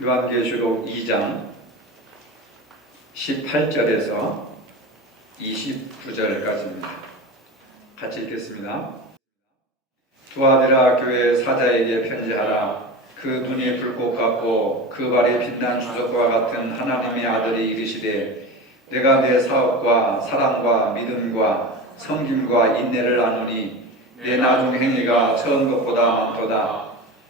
요한계시록 2장 18절에서 29절까지입니다. 같이 읽겠습니다. 두아디라 교회 사자에게 편지하라. 그 눈이 불꽃 같고 그 발이 빛난 주석과 같은 하나님의 아들이 이르시되, 내가 내 사업과 사랑과 믿음과 섬김과 인내를 아노니 내 나중 행위가 처음 것보다 많도다.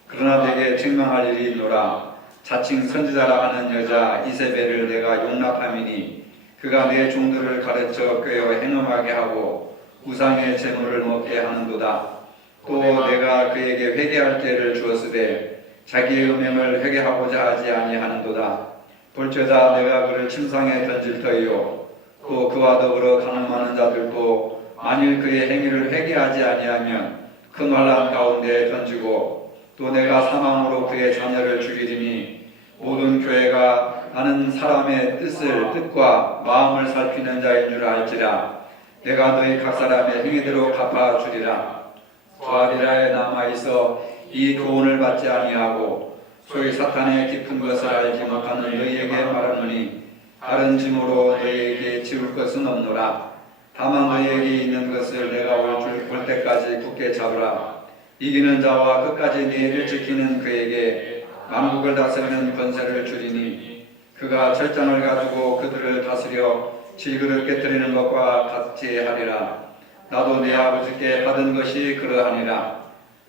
그러나 내게 책망할 일이 있노라. 자칭 선지자라 하는 여자 이세벨을 내가 용납함이니 그가 내 종들을 가르쳐 꾀어 행음하게 하고 우상의 제물을 먹게 하는도다. 또 내가 그에게 회개할 때를 주었으되 자기의 음행을 회개하고자 하지 아니하는도다. 볼지어다 내가 그를 침상에 던질 터이요, 또 그와 더불어 간음하는 자들도 만일 그의 행위를 회개하지 아니하면 그 말란 가운데 던지고, 또 내가 사망으로 그의 자녀를 죽이리니 모든 교회가 나는 사람의 뜻과 마음을 살피는 자인 줄 알지라. 내가 너희 각 사람의 행위대로 갚아주리라. 두아디라에 남아있어 이 교훈을 받지 아니하고 소위 사탄의 깊은 것을 알지 못하는 너희에게 말하노니 다른 짐으로 너희에게 지울 것은 없노라. 다만 너희에게 있는 것을 내가 올 때까지 굳게 잡으라. 이기는 자와 끝까지 네 일을 지키는 그에게 만국을 다스리는 권세를 주리니 그가 철장을 가지고 그들을 다스려 질그릇 깨뜨리는 것과 같이 하리라. 나도 내 아버지께 받은 것이 그러하니라.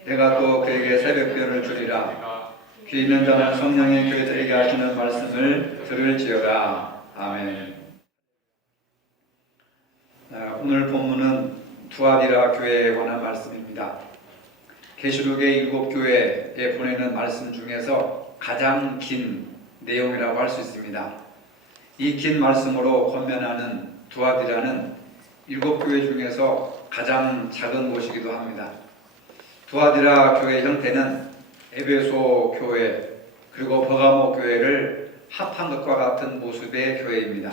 내가 또 그에게 새벽별을 주리라. 귀 있는 자는 성령의 귀에 들리게 하시는 말씀을 들을지어다. 아멘. 오늘 본문은 두아디라 교회에 관한 말씀입니다. 계시록의 7교회에 보내는 말씀 중에서 가장 긴 내용이라고 할 수 있습니다. 이 긴 말씀으로 권면하는 두아디라는 7교회 중에서 가장 작은 곳이기도 합니다. 두아디라 교회 형태는 에베소 교회 그리고 버가모 교회를 합한 것과 같은 모습의 교회입니다.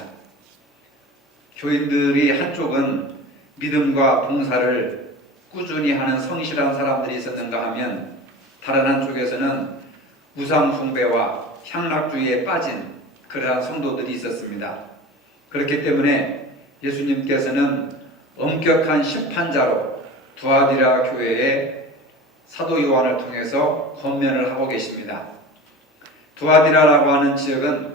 교인들이 한쪽은 믿음과 봉사를 꾸준히 하는 성실한 사람들이 있었는가 하면, 다른 한쪽에서는 우상 숭배와 향락주의에 빠진 그러한 성도들이 있었습니다. 그렇기 때문에 예수님께서는 엄격한 심판자로 두아디라 교회에 사도 요한을 통해서 권면을 하고 계십니다. 두아디라라고 하는 지역은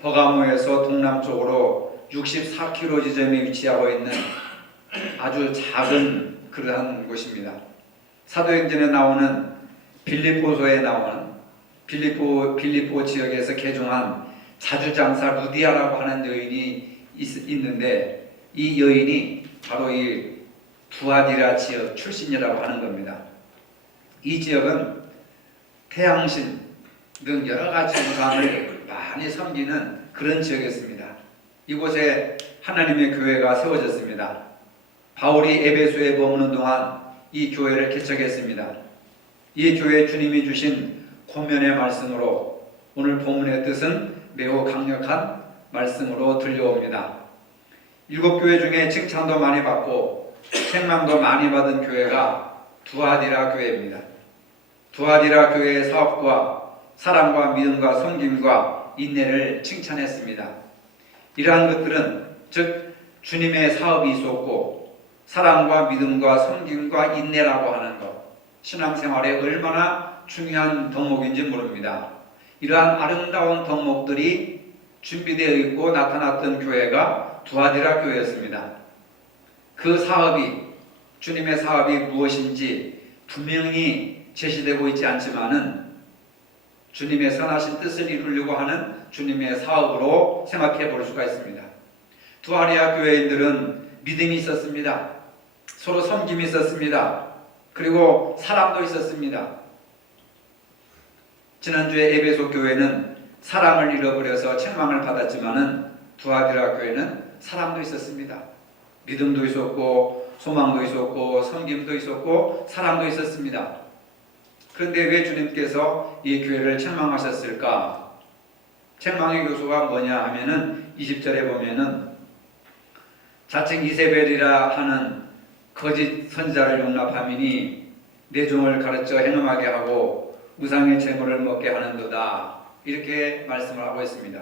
버가모에서 동남쪽으로 64km 지점에 위치하고 있는 아주 작은 그러한 곳입니다. 사도행전에 나오는 빌립보서에 나오는 빌립보 지역에서 개종한 자주장사 루디아라고 하는 여인이 있는데, 이 여인이 바로 이 두아디라 지역 출신이라고 하는 겁니다. 이 지역은 태양신 등 여러 가지 우상을 많이 섬기는 그런 지역이었습니다. 이곳에 하나님의 교회가 세워졌습니다. 바울이 에베소에 머무는 동안 이 교회를 개척했습니다. 이 교회 주님이 주신 권면의 말씀으로 오늘 본문의 뜻은 매우 강력한 말씀으로 들려옵니다. 7교회 중에 칭찬도 많이 받고 책망도 많이 받은 교회가 두아디라 교회입니다. 두아디라 교회의 사업과 사랑과 믿음과 섬김과 인내를 칭찬했습니다. 이러한 것들은 즉 주님의 사업이 있었고 사랑과 믿음과 섬김과 인내라고 하는 것, 신앙생활에 얼마나 중요한 덕목인지 모릅니다. 이러한 아름다운 덕목들이 준비되어 있고 나타났던 교회가 두아디라 교회였습니다. 그 사업이, 주님의 사업이 무엇인지 분명히 제시되고 있지 않지만은 주님의 선하신 뜻을 이루려고 하는 주님의 사업으로 생각해 볼 수가 있습니다. 두아디라 교회인들은 믿음이 있었습니다. 서로 섬김이 있었습니다. 그리고 사랑도 있었습니다. 지난주에 에베소 교회는 사랑을 잃어버려서 책망을 받았지만은 두아디라 교회는 사랑도 있었습니다. 믿음도 있었고 소망도 있었고 섬김도 있었고 사랑도 있었습니다. 그런데 왜 주님께서 이 교회를 책망하셨을까? 책망의 요소가 뭐냐 하면은 20절에 보면은 자칭 이세벨이라 하는 거짓 선지자를 용납함이니 내 종을 가르쳐 행음하게 하고 우상의 제물을 먹게 하는도다. 이렇게 말씀을 하고 있습니다.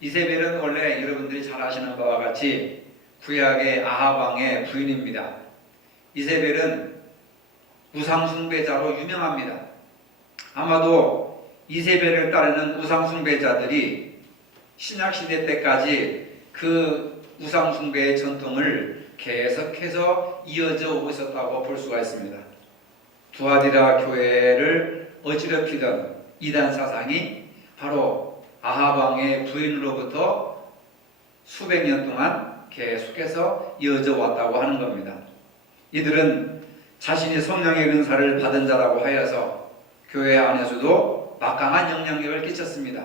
이세벨은 원래 여러분들이 잘 아시는 바와 같이 구약의 아합 왕의 부인입니다. 이세벨은 우상숭배자로 유명합니다. 아마도 이세벨을 따르는 우상숭배자들이 신약시대 때까지 그 우상숭배의 전통을 계속해서 이어져 오고 있었다고 볼 수가 있습니다. 두아디라 교회를 어지럽히던 이단 사상이 바로 아합 왕의 부인으로부터 수백 년 동안 계속해서 이어져 왔다고 하는 겁니다. 이들은 자신이 성령의 은사를 받은 자라고 하여서 교회 안에서도 막강한 영향력을 끼쳤습니다.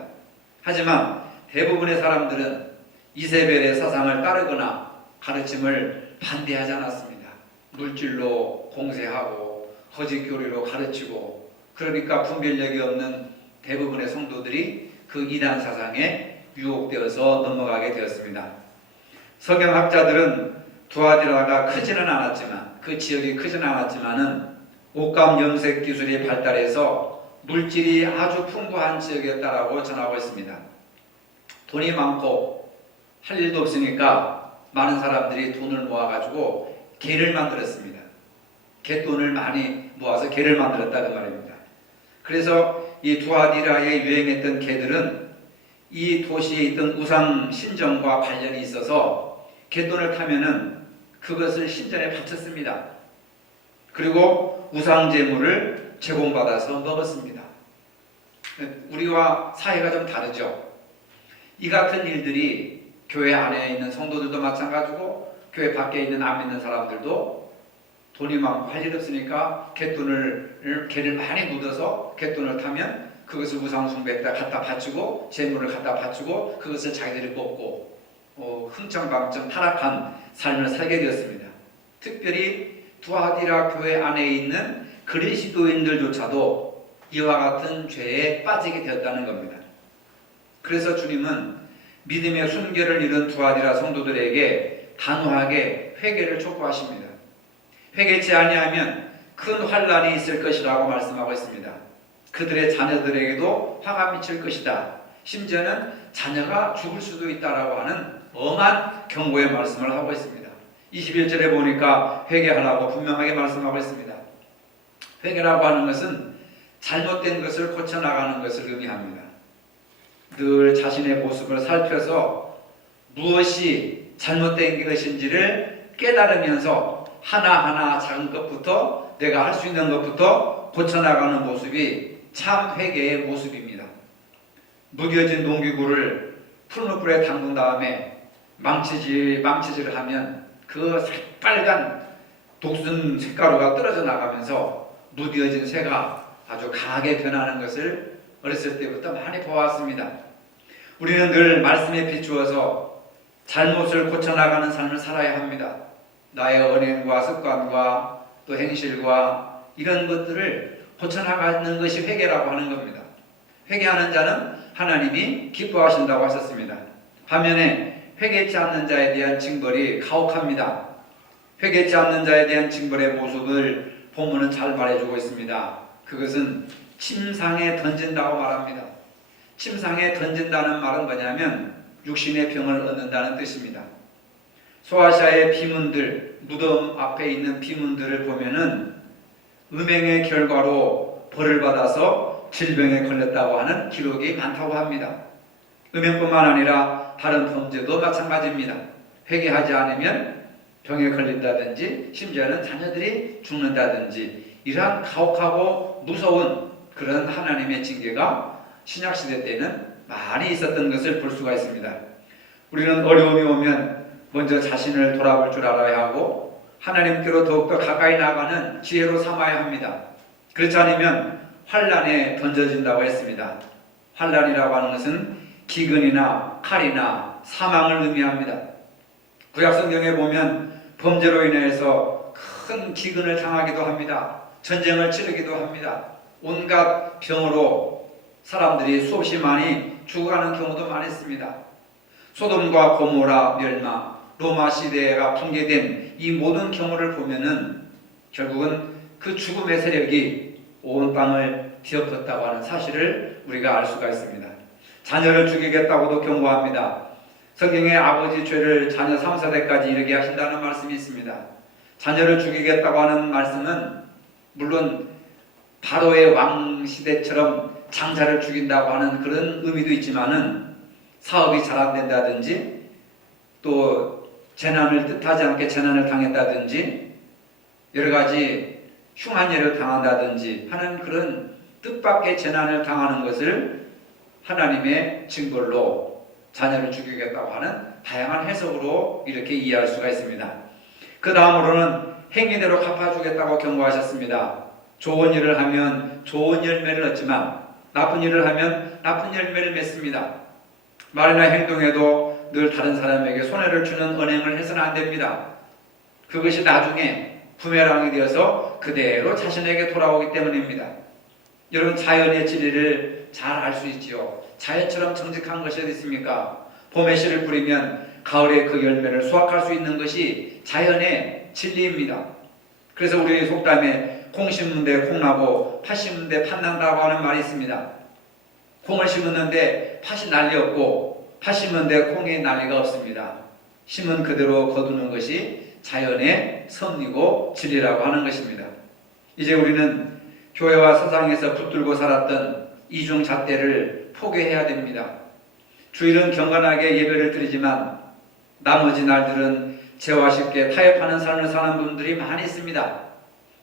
하지만 대부분의 사람들은 이세벨의 사상을 따르거나 가르침을 반대하지 않았습니다. 물질로 공세하고 거짓 교리로 가르치고, 그러니까 분별력이 없는 대부분의 성도들이 그 이단 사상에 유혹되어서 넘어가게 되었습니다. 성경학자들은 두아디라가 크지는 않았지만, 그 지역이 크지는 않았지만은 옷감 염색 기술이 발달해서 물질이 아주 풍부한 지역이었다라고 전하고 있습니다. 돈이 많고 할 일도 없으니까 많은 사람들이 돈을 모아가지고 개를 만들었습니다. 갯돈을 많이 모아서 개를 만들었다는 말입니다. 그래서 이 두아디라에 유행했던 개들은 이 도시에 있던 우상 신전과 관련이 있어서 갯돈을 타면은 그것을 신전에 바쳤습니다. 그리고 우상 제물을 제공받아서 먹었습니다. 우리와 사회가 좀 다르죠. 이 같은 일들이 교회 안에 있는 성도들도 마찬가지고 교회 밖에 있는 안 믿는 사람들도 돈이 많고 할 일 없으니까 개를 많이 묻어서 갯돈을 타면 그것을 우상숭배에다 갖다 바치고 제물을 갖다 바치고 그것을 자기들이 먹고 흥청망청 타락한 삶을 살게 되었습니다. 특별히 두아디라 교회 안에 있는 그리스도인들조차도 이와 같은 죄에 빠지게 되었다는 겁니다. 그래서 주님은 믿음의 순결을 잃은 두아디라 성도들에게 단호하게 회개를 촉구하십니다. 회개치 아니하면 큰 환난이 있을 것이라고 말씀하고 있습니다. 그들의 자녀들에게도 화가 미칠 것이다. 심지어는 자녀가 죽을 수도 있다라고 하는 엄한 경고의 말씀을 하고 있습니다. 21절에 보니까 회개하라고 분명하게 말씀하고 있습니다. 회개라고 하는 것은 잘못된 것을 고쳐나가는 것을 의미합니다. 늘 자신의 모습을 살펴서 무엇이 잘못된 것인지를 깨달으면서 하나하나 작은 것부터 내가 할 수 있는 것부터 고쳐나가는 모습이 참 회개의 모습입니다. 무뎌진 농기구를 푸른 불에 담근 다음에 망치질을 하면 그 새빨간 독순 색가루가 떨어져 나가면서 무뎌진 쇠가 아주 강하게 변하는 것을 어렸을 때부터 많이 보았습니다. 우리는 늘 말씀에 비추어서 잘못을 고쳐나가는 삶을 살아야 합니다. 나의 언행과 습관과 또 행실과 이런 것들을 고쳐나가는 것이 회개라고 하는 겁니다. 회개하는 자는 하나님이 기뻐하신다고 하셨습니다. 반면에 회개치 않는 자에 대한 징벌이 가혹합니다. 회개치 않는 자에 대한 징벌의 모습을 본문은 잘 말해주고 있습니다. 그것은 침상에 던진다고 말합니다. 침상에 던진다는 말은 뭐냐면 육신의 병을 얻는다는 뜻입니다. 소아시아의 비문들, 무덤 앞에 있는 비문들을 보면은 음행의 결과로 벌을 받아서 질병에 걸렸다고 하는 기록이 많다고 합니다. 음행뿐만 아니라 다른 범죄도 마찬가지입니다. 회개하지 않으면 병에 걸린다든지 심지어는 자녀들이 죽는다든지 이러한 가혹하고 무서운 그런 하나님의 징계가 신약시대 때는 많이 있었던 것을 볼 수가 있습니다. 우리는 어려움이 오면 먼저 자신을 돌아볼 줄 알아야 하고 하나님께로 더욱더 가까이 나가는 지혜로 삼아야 합니다. 그렇지 않으면 환난에 던져진다고 했습니다. 환난이라고 하는 것은 기근이나 칼이나 사망을 의미합니다. 구약성경에 보면 범죄로 인해서 큰 기근을 당하기도 합니다. 전쟁을 치르기도 합니다. 온갖 병으로 사람들이 수없이 많이 죽어가는 경우도 많았습니다. 소돔과 고모라 멸망, 로마 시대가 붕괴된 이 모든 경우를 보면은 결국은 그 죽음의 세력이 온 땅을 뒤엎었다고 하는 사실을 우리가 알 수가 있습니다. 자녀를 죽이겠다고도 경고합니다. 성경에 아버지 죄를 자녀 3, 4대까지 이르게 하신다는 말씀이 있습니다. 자녀를 죽이겠다고 하는 말씀은 물론 바로의 왕 시대처럼 장자를 죽인다고 하는 그런 의미도 있지만은 사업이 잘 안 된다든지 또 재난을 뜻하지 않게 재난을 당했다든지 여러 가지 흉한 일을 당한다든지 하는 그런 뜻밖의 재난을 당하는 것을 하나님의 징벌로 자녀를 죽이겠다고 하는 다양한 해석으로 이렇게 이해할 수가 있습니다. 그 다음으로는 행위대로 갚아주겠다고 경고하셨습니다. 좋은 일을 하면 좋은 열매를 얻지만 나쁜 일을 하면 나쁜 열매를 맺습니다. 말이나 행동에도 늘 다른 사람에게 손해를 주는 언행을 해서는 안 됩니다. 그것이 나중에 부메랑이 되어서 그대로 자신에게 돌아오기 때문입니다. 여러분, 자연의 진리를 잘 알 수 있지요. 자연처럼 정직한 것이 어디 있습니까? 봄에 씨를 뿌리면 가을에 그 열매를 수확할 수 있는 것이 자연의 진리입니다. 그래서 우리 속담에 콩 심은 데 콩나고 팥 심은 데 팥난다고 하는 말이 있습니다. 콩을 심었는데 팥이 난리 없고 팥 심은 데 콩이 난리가 없습니다. 심은 그대로 거두는 것이 자연의 섭리고 진리라고 하는 것입니다. 이제 우리는 교회와 세상에서 붙들고 살았던 이중 잣대를 포기해야 됩니다. 주일은 경건하게 예배를 드리지만 나머지 날들은 죄와 쉽게 타협하는 삶을 사는 분들이 많이 있습니다.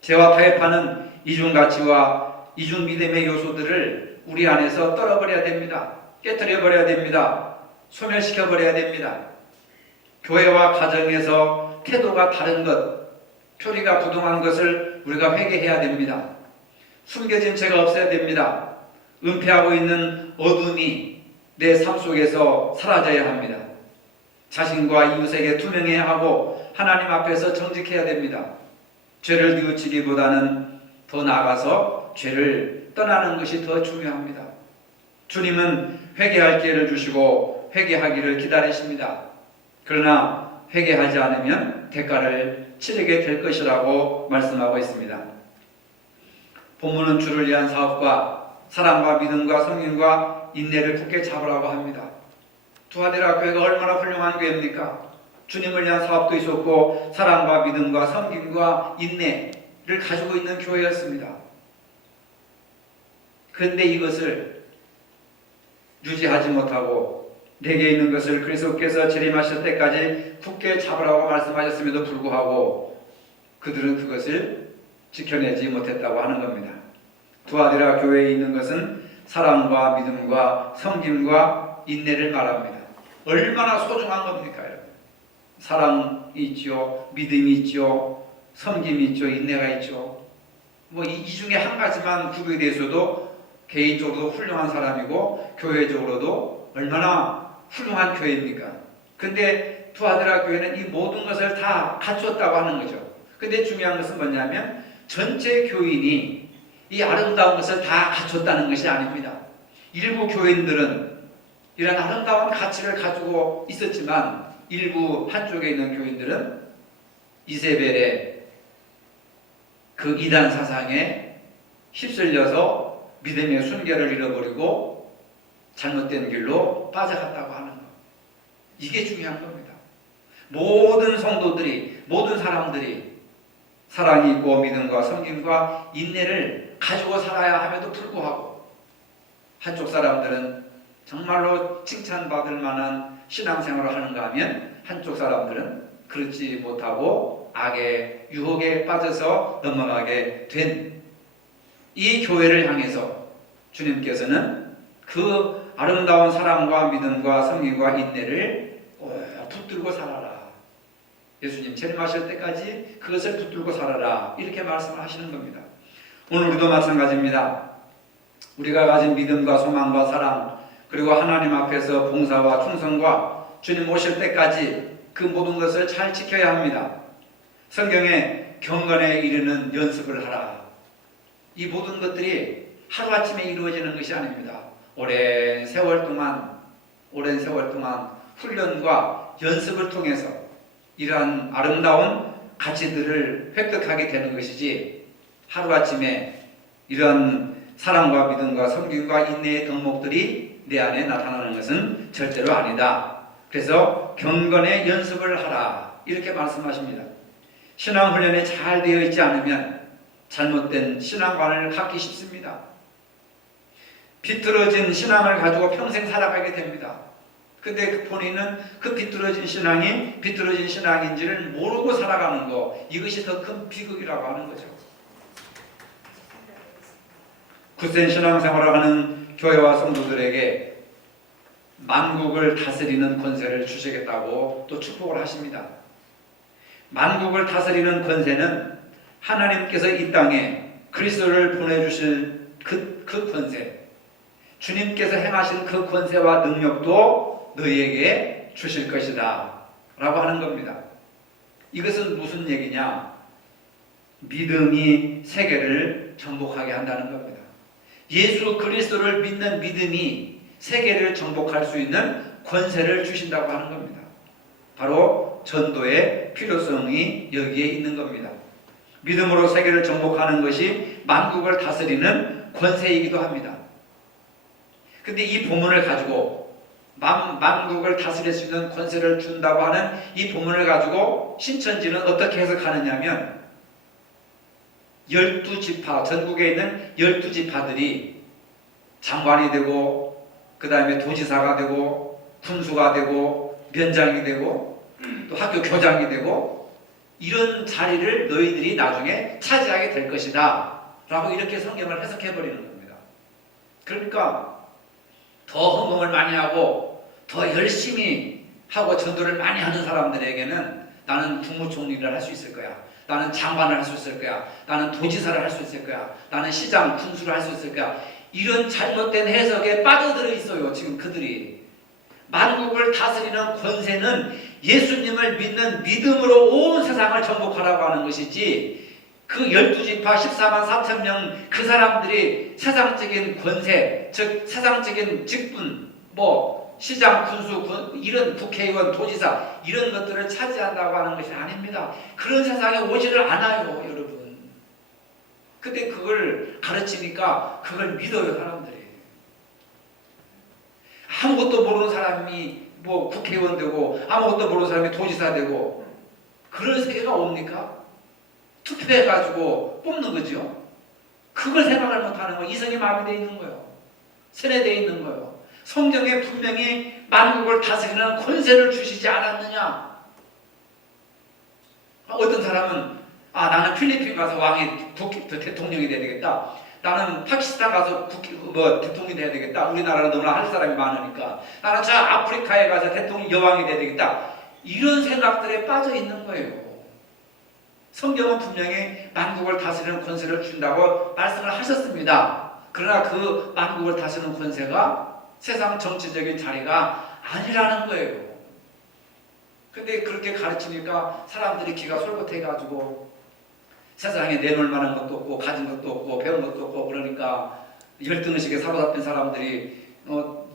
죄와 타협하는 이중 가치와 이중 믿음의 요소들을 우리 안에서 떨어버려야 됩니다. 깨뜨려버려야 됩니다. 소멸시켜버려야 됩니다. 교회와 가정에서 태도가 다른 것, 표리가 부동한 것을 우리가 회개해야 됩니다. 숨겨진 죄가 없어야 됩니다. 은폐하고 있는 어둠이 내 삶 속에서 사라져야 합니다. 자신과 이웃에게 투명해야 하고 하나님 앞에서 정직해야 됩니다. 죄를 뉘우치기보다는 더 나아가서 죄를 떠나는 것이 더 중요합니다. 주님은 회개할 기회를 주시고 회개하기를 기다리십니다. 그러나 회개하지 않으면 대가를 치르게 될 것이라고 말씀하고 있습니다. 본문은 주를 위한 사업과 사랑과 믿음과 성령과 인내를 굳게 잡으라고 합니다. 두아데라 교회가 얼마나 훌륭한 교회입니까? 주님을 위한 사업도 있었고 사랑과 믿음과 섬김과 인내를 가지고 있는 교회였습니다. 그런데 이것을 유지하지 못하고 내게 있는 것을 그리스도께서 재림하실 때까지 굳게 잡으라고 말씀하셨음에도 불구하고 그들은 그것을 지켜내지 못했다고 하는 겁니다. 두아데라 교회에 있는 것은 사랑과 믿음과 섬김과 인내를 말합니다. 얼마나 소중한 겁니까, 여러분? 사랑이 있죠, 믿음이 있죠, 섬김이 있죠, 인내가 있죠. 이 중에 한 가지만 구별에 대해서도 개인적으로도 훌륭한 사람이고 교회적으로도 얼마나 훌륭한 교회입니까? 근데 두아데라 교회는 이 모든 것을 다 갖췄다고 하는 거죠. 근데 중요한 것은 뭐냐면 전체 교인이 이 아름다운 것을 다 갖췄다는 것이 아닙니다. 일부 교인들은 이런 아름다운 가치를 가지고 있었지만 일부 한쪽에 있는 교인들은 이세벨의 그 이단 사상에 휩쓸려서 믿음의 순결을 잃어버리고 잘못된 길로 빠져갔다고 하는 것. 이게 중요한 겁니다. 모든 성도들이, 모든 사람들이 사랑이 있고 믿음과 섬김과 인내를 가지고 살아야 함에도 불구하고 한쪽 사람들은 정말로 칭찬받을 만한 신앙생활을 하는가 하면 한쪽 사람들은 그렇지 못하고 악의 유혹에 빠져서 넘어가게 된 이 교회를 향해서 주님께서는 그 아름다운 사랑과 믿음과 섬김과 인내를 붙들고 살아라. 예수님 재림하실 때까지 그것을 붙들고 살아라. 이렇게 말씀을 하시는 겁니다. 오늘 우리도 마찬가지입니다. 우리가 가진 믿음과 소망과 사랑 그리고 하나님 앞에서 봉사와 충성과 주님 오실 때까지 그 모든 것을 잘 지켜야 합니다. 성경에 경건에 이르는 연습을 하라. 이 모든 것들이 하루아침에 이루어지는 것이 아닙니다. 오랜 세월 동안 훈련과 연습을 통해서 이러한 아름다운 가치들을 획득하게 되는 것이지 하루아침에 이런 사랑과 믿음과 섬김과 인내의 덕목들이 내 안에 나타나는 것은 절대로 아니다. 그래서 경건의 연습을 하라 이렇게 말씀하십니다. 신앙훈련이 잘 되어 있지 않으면 잘못된 신앙관을 갖기 쉽습니다. 비뚤어진 신앙을 가지고 평생 살아가게 됩니다. 근데 그 본인은 그 비뚤어진 신앙이 비뚤어진 신앙인지를 모르고 살아가는 거, 이것이 더 큰 비극이라고 하는 거죠. 굳센 신앙생활을 하는 교회와 성도들에게 만국을 다스리는 권세를 주시겠다고 또 축복을 하십니다. 만국을 다스리는 권세는 하나님께서 이 땅에 그리스도를 보내주실 그 권세, 주님께서 행하신 그 권세와 능력도 너희에게 주실 것이다 라고 하는 겁니다. 이것은 무슨 얘기냐? 믿음이 세계를 정복하게 한다는 겁니다. 예수 그리스도를 믿는 믿음이 세계를 정복할 수 있는 권세를 주신다고 하는 겁니다. 바로 전도의 필요성이 여기에 있는 겁니다. 믿음으로 세계를 정복하는 것이 만국을 다스리는 권세이기도 합니다. 근데 이 본문을 가지고 만국을 다스릴 수 있는 권세를 준다고 하는 이 본문을 가지고 신천지는 어떻게 해석하느냐면 12지파, 전국에 있는 12지파들이 장관이 되고 그 다음에 도지사가 되고 군수가 되고 면장이 되고 또 학교 교장이 되고 이런 자리를 너희들이 나중에 차지하게 될 것이다 라고 이렇게 성경을 해석해버리는 겁니다. 그러니까 더 헌금을 많이 하고 더 열심히 하고 전도를 많이 하는 사람들에게는 나는 국무총리를 할 수 있을 거야, 나는 장관을 할 수 있을 거야, 나는 도지사를 할 수 있을 거야, 나는 시장, 군수를 할 수 있을 거야, 이런 잘못된 해석에 빠져들어 있어요. 지금 그들이. 만국을 다스리는 권세는 예수님을 믿는 믿음으로 온 세상을 정복하라고 하는 것이지, 그 12지파 14만 4천 명 그 사람들이 세상적인 권세, 즉 세상적인 직분, 시장, 군수, 이런 국회의원, 도지사 이런 것들을 차지한다고 하는 것이 아닙니다. 그런 세상에 오지를 않아요, 여러분. 근데 그걸 가르치니까 그걸 믿어요, 사람들이. 아무것도 모르는 사람이 국회의원 되고 아무것도 모르는 사람이 도지사 되고 그런 세계가 옵니까? 투표해가지고 뽑는 거죠. 그걸 생각을 못하는 거예요. 이성이 마비되어 있는 거예요. 세뇌되어 있는 거예요. 성경에 분명히 만국을 다스리는 권세를 주시지 않았느냐? 어떤 사람은 나는 필리핀 가서 대통령이 돼야 되겠다. 나는 파키스탄 가서 대통령이 돼야 되겠다. 우리나라는 너무나 할 사람이 많으니까. 나는 저 아프리카에 가서 대통령 여왕이 돼야 되겠다. 이런 생각들에 빠져 있는 거예요. 성경은 분명히 만국을 다스리는 권세를 준다고 말씀을 하셨습니다. 그러나 그 만국을 다스리는 권세가 세상 정치적인 자리가 아니라는 거예요. 근데 그렇게 가르치니까 사람들이 귀가 솔깃해가지고 세상에 내놓을 만한 것도 없고 가진 것도 없고 배운 것도 없고 그러니까 열등의식에 사로잡힌 사람들이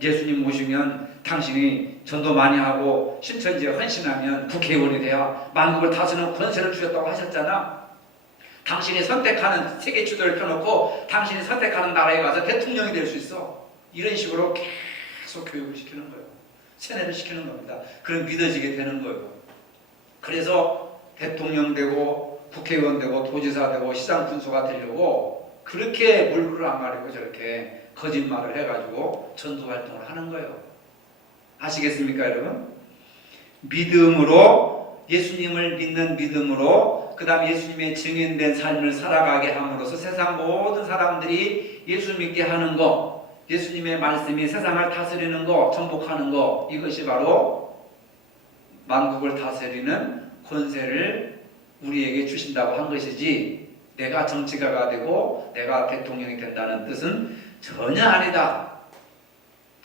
예수님 모시면 당신이 전도 많이 하고 신천지에 헌신하면 국회의원이 돼야 만국을 다스리는 권세를 주셨다고 하셨잖아. 당신이 선택하는 세계 주도를 펴놓고 당신이 선택하는 나라에 가서 대통령이 될 수 있어. 이런 식으로 계속 교육을 시키는 거예요. 세뇌를 시키는 겁니다. 그럼 믿어지게 되는 거예요. 그래서 대통령 되고 국회의원 되고 도지사 되고 시장 군수가 되려고 그렇게 물구를 안 가리고 저렇게 거짓말을 해가지고 전도 활동을 하는 거예요. 아시겠습니까, 여러분? 믿음으로, 예수님을 믿는 믿음으로, 그 다음 예수님의 증인된 삶을 살아가게 함으로써 세상 모든 사람들이 예수 믿게 하는 것, 예수님의 말씀이 세상을 다스리는 것, 정복하는 것, 이것이 바로 만국을 다스리는 권세를 우리에게 주신다고 한 것이지, 내가 정치가가 되고 내가 대통령이 된다는 뜻은 전혀 아니다.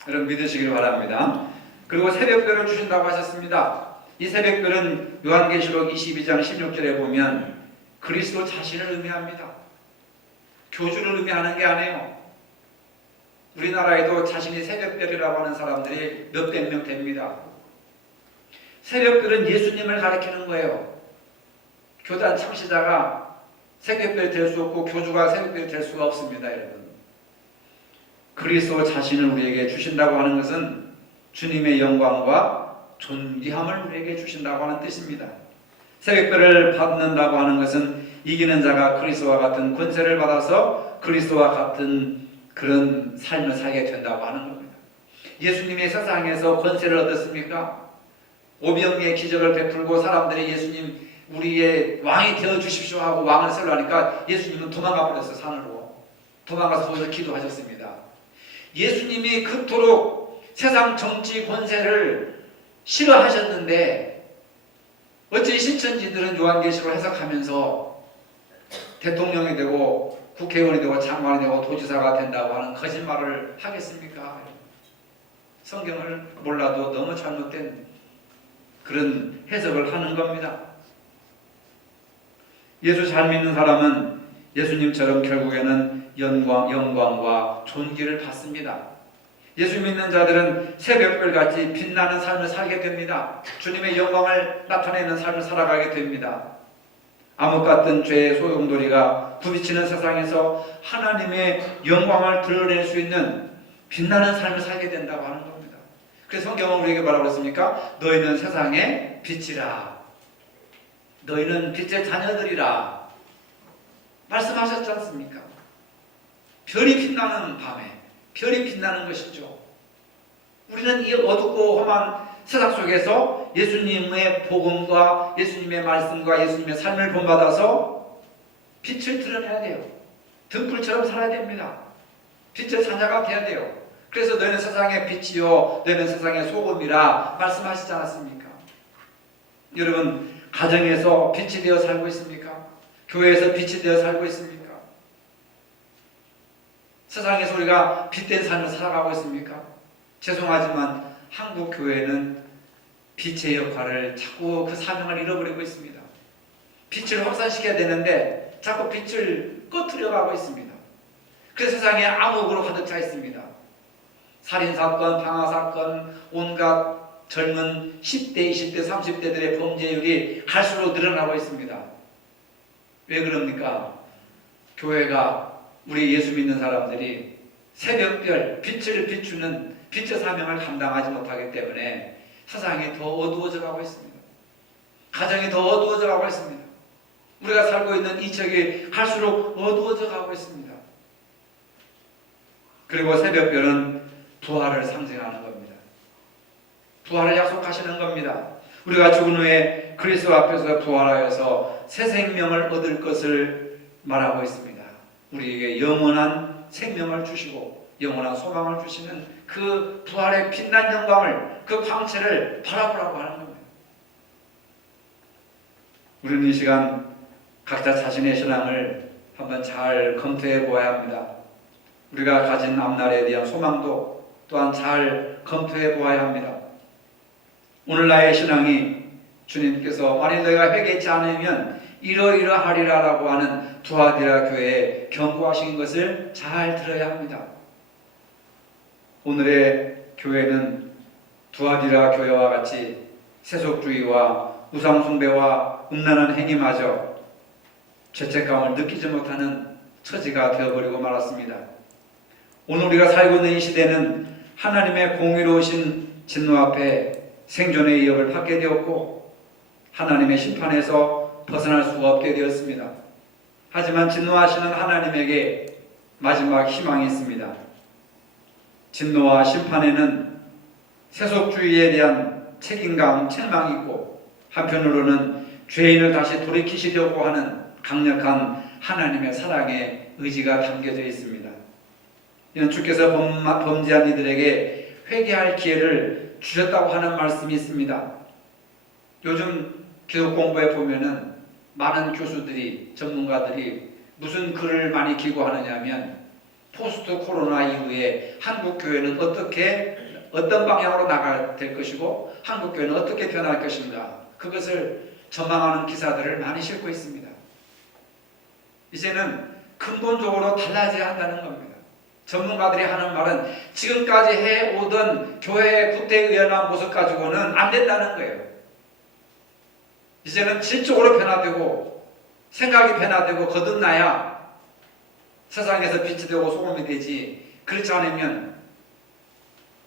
여러분 믿으시길 바랍니다. 그리고 새벽별을 주신다고 하셨습니다. 이 새벽별은 요한계시록 22장 16절에 보면 그리스도 자신을 의미합니다. 교주를 의미하는 게 아니에요. 우리나라에도 자신이 새벽별이라고 하는 사람들이 몇백 명 됩니다. 새벽별은 예수님을 가리키는 거예요. 교단 창시자가 새벽별 될 수 없고 교주가 새벽별 될 수가 없습니다, 여러분. 그리스도 자신을 우리에게 주신다고 하는 것은 주님의 영광과 존귀함을 우리에게 주신다고 하는 뜻입니다. 새벽별을 받는다고 하는 것은 이기는 자가 그리스도와 같은 권세를 받아서 그리스도와 같은 그런 삶을 살게 된다고 하는 겁니다. 예수님이 세상에서 권세를 얻었습니까? 오병이의 기적을 베풀고 사람들이 예수님 우리의 왕이 되어 주십시오 하고 왕을 세우려니까 예수님은 도망가 버렸어요. 산으로 도망가서 거기서 기도하셨습니다. 예수님이 그토록 세상 정치 권세를 싫어하셨는데 어찌 신천지들은 요한계시록을 해석하면서 대통령이 되고 국회의원이 되고 장관이 되고 도지사가 된다고 하는 거짓말을 하겠습니까? 성경을 몰라도 너무 잘못된 그런 해석을 하는 겁니다. 예수 잘 믿는 사람은 예수님처럼 결국에는 영광과 존귀를 받습니다. 예수 믿는 자들은 새벽별같이 빛나는 삶을 살게 됩니다. 주님의 영광을 나타내는 삶을 살아가게 됩니다. 암흑 같은 죄의 소용돌이가 부딪히는 세상에서 하나님의 영광을 드러낼 수 있는 빛나는 삶을 살게 된다고 하는 겁니다. 그래서 성경은 우리에게 뭐라고 했습니까? 너희는 세상의 빛이라. 너희는 빛의 자녀들이라. 말씀하셨지 않습니까? 별이 빛나는 밤에 별이 빛나는 것이죠. 우리는 이 어둡고 험한 세상 속에서 예수님의 복음과 예수님의 말씀과 예수님의 삶을 본받아서 빛을 드러내야 돼요. 등불처럼 살아야 됩니다. 빛의 자녀가 돼야 돼요. 그래서 너희는 세상의 빛이요 너희는 세상의 소금이라 말씀하시지 않았습니까? 여러분 가정에서 빛이 되어 살고 있습니까? 교회에서 빛이 되어 살고 있습니까? 세상에서 우리가 빛된 삶을 살아가고 있습니까? 죄송하지만 한국 교회는 빛의 역할을 자꾸 그 사명을 잃어버리고 있습니다. 빛을 확산시켜야 되는데 자꾸 빛을 꺼트려가고 있습니다. 그래서 세상에 암흑으로 가득 차 있습니다. 살인사건, 방화사건, 온갖 젊은 10대, 20대, 30대들의 범죄율이 갈수록 늘어나고 있습니다. 왜 그럽니까? 교회가 우리 예수 믿는 사람들이 새벽별 빛을 비추는 빛의 사명을 감당하지 못하기 때문에 세상이 더 어두워져 가고 있습니다. 가정이 더 어두워져 가고 있습니다. 우리가 살고 있는 이 지역이 갈수록 어두워져 가고 있습니다. 그리고 새벽별은 부활을 상징하는 겁니다. 부활을 약속하시는 겁니다. 우리가 죽은 후에 그리스도 앞에서 부활하여서 새 생명을 얻을 것을 말하고 있습니다. 우리에게 영원한 생명을 주시고 영원한 소망을 주시는 그 부활의 빛난 영광을 그 광채를 바라보라고 하는 겁니다. 우리는 이 시간 각자 자신의 신앙을 한번 잘 검토해 보아야 합니다. 우리가 가진 앞날에 대한 소망도 또한 잘 검토해 보아야 합니다. 오늘 나의 신앙이 주님께서 만일 너희가 회개치 않으면 이러이러하리라 라고 하는 두아디라 교회에 경고하신 것을 잘 들어야 합니다. 오늘의 교회는 두아디라 교회와 같이 세속주의와 우상숭배와 음란한 행위마저 죄책감을 느끼지 못하는 처지가 되어버리고 말았습니다. 오늘 우리가 살고 있는 이 시대는 하나님의 공의로우신 진노 앞에 생존의 위협을 받게 되었고 하나님의 심판에서 벗어날 수가 없게 되었습니다. 하지만 진노하시는 하나님에게 마지막 희망이 있습니다. 진노와 심판에는 세속주의에 대한 책임감, 책망이 있고 한편으로는 죄인을 다시 돌이키시려고 하는 강력한 하나님의 사랑의 의지가 담겨져 있습니다. 이는 주께서 범죄한 이들에게 회개할 기회를 주셨다고 하는 말씀이 있습니다. 요즘 기독 공부에 보면은 많은 교수들이, 전문가들이 무슨 글을 많이 기고하느냐 하면 포스트 코로나 이후에 한국 교회는 어떤 방향으로 나가야 될 것이고 한국 교회는 어떻게 변할 것인가, 그것을 전망하는 기사들을 많이 싣고 있습니다. 이제는 근본적으로 달라져야 한다는 겁니다. 전문가들이 하는 말은 지금까지 해오던 교회의 구태의연한 모습 가지고는 안 된다는 거예요. 이제는 질적으로 변화되고 생각이 변화되고 거듭나야 세상에서 빛이 되고 소금이 되지, 그렇지 않으면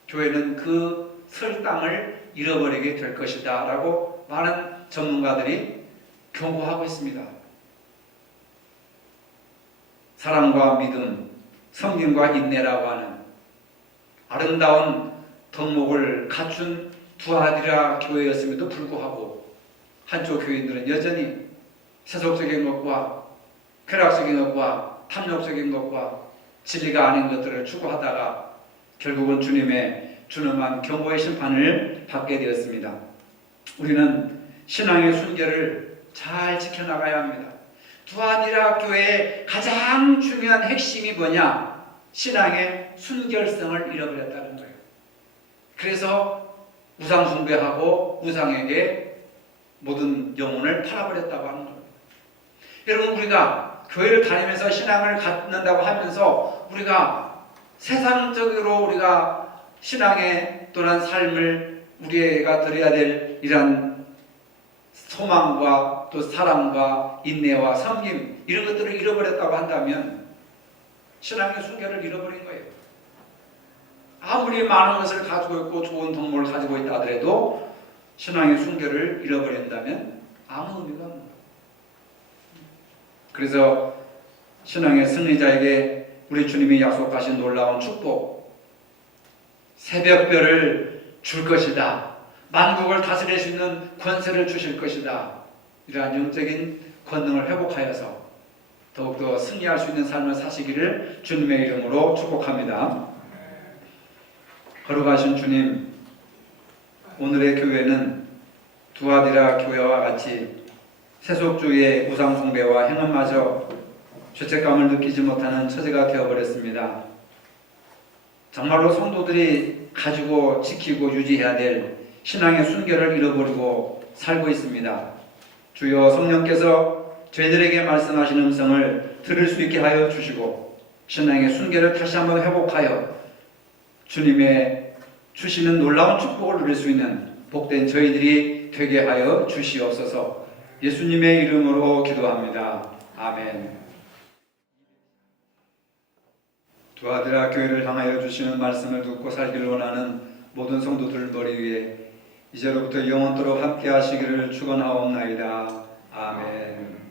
교회는 그 설 땅을 잃어버리게 될 것이다 라고 많은 전문가들이 경고하고 있습니다. 사랑과 믿음, 섬김과 인내라고 하는 아름다운 덕목을 갖춘 두아디라 교회였음에도 불구하고 한쪽 교인들은 여전히 세속적인 것과 쾌락적인 것과 탐욕적인 것과 진리가 아닌 것들을 추구하다가 결국은 주님의 준엄한 경고의 심판을 받게 되었습니다. 우리는 신앙의 순결을 잘 지켜나가야 합니다. 두아디라 교회의 가장 중요한 핵심이 뭐냐? 신앙의 순결성을 잃어버렸다는 거예요. 그래서 우상 숭배하고 우상에게 모든 영혼을 팔아버렸다고 하는 겁니다. 여러분, 우리가 교회를 다니면서 신앙을 갖는다고 하면서 우리가 세상적으로 우리가 신앙의 또한 삶을 우리가 드려야 될 이런 소망과 또 사랑과 인내와 섬김 이런 것들을 잃어버렸다고 한다면 신앙의 순결을 잃어버린 거예요. 아무리 많은 것을 가지고 있고 좋은 덕목을 가지고 있다 하더라도 신앙의 순결을 잃어버린다면 아무 의미가 없는 거예요. 그래서 신앙의 승리자에게 우리 주님이 약속하신 놀라운 축복, 새벽별을 줄 것이다. 만국을 다스릴 수 있는 권세를 주실 것이다. 이러한 영적인 권능을 회복하여서 더욱더 승리할 수 있는 삶을 사시기를 주님의 이름으로 축복합니다. 거룩하신 주님, 오늘의 교회는 두아디라 교회와 같이 세속주의의 우상숭배와 행함마저 죄책감을 느끼지 못하는 처지가 되어버렸습니다. 정말로 성도들이 가지고 지키고 유지해야 될 신앙의 순결을 잃어버리고 살고 있습니다. 주여, 성령께서 저희들에게 말씀하신 음성을 들을 수 있게 하여 주시고 신앙의 순결을 다시 한번 회복하여 주님의 주시는 놀라운 축복을 누릴 수 있는 복된 저희들이 되게 하여 주시옵소서. 예수님의 이름으로 기도합니다. 아멘. 두아디라 교회를 향하여 주시는 말씀을 듣고 살기를 원하는 모든 성도들 머리 위에 이제로부터 영원토록 함께 하시기를 축원하옵나이다. 아멘.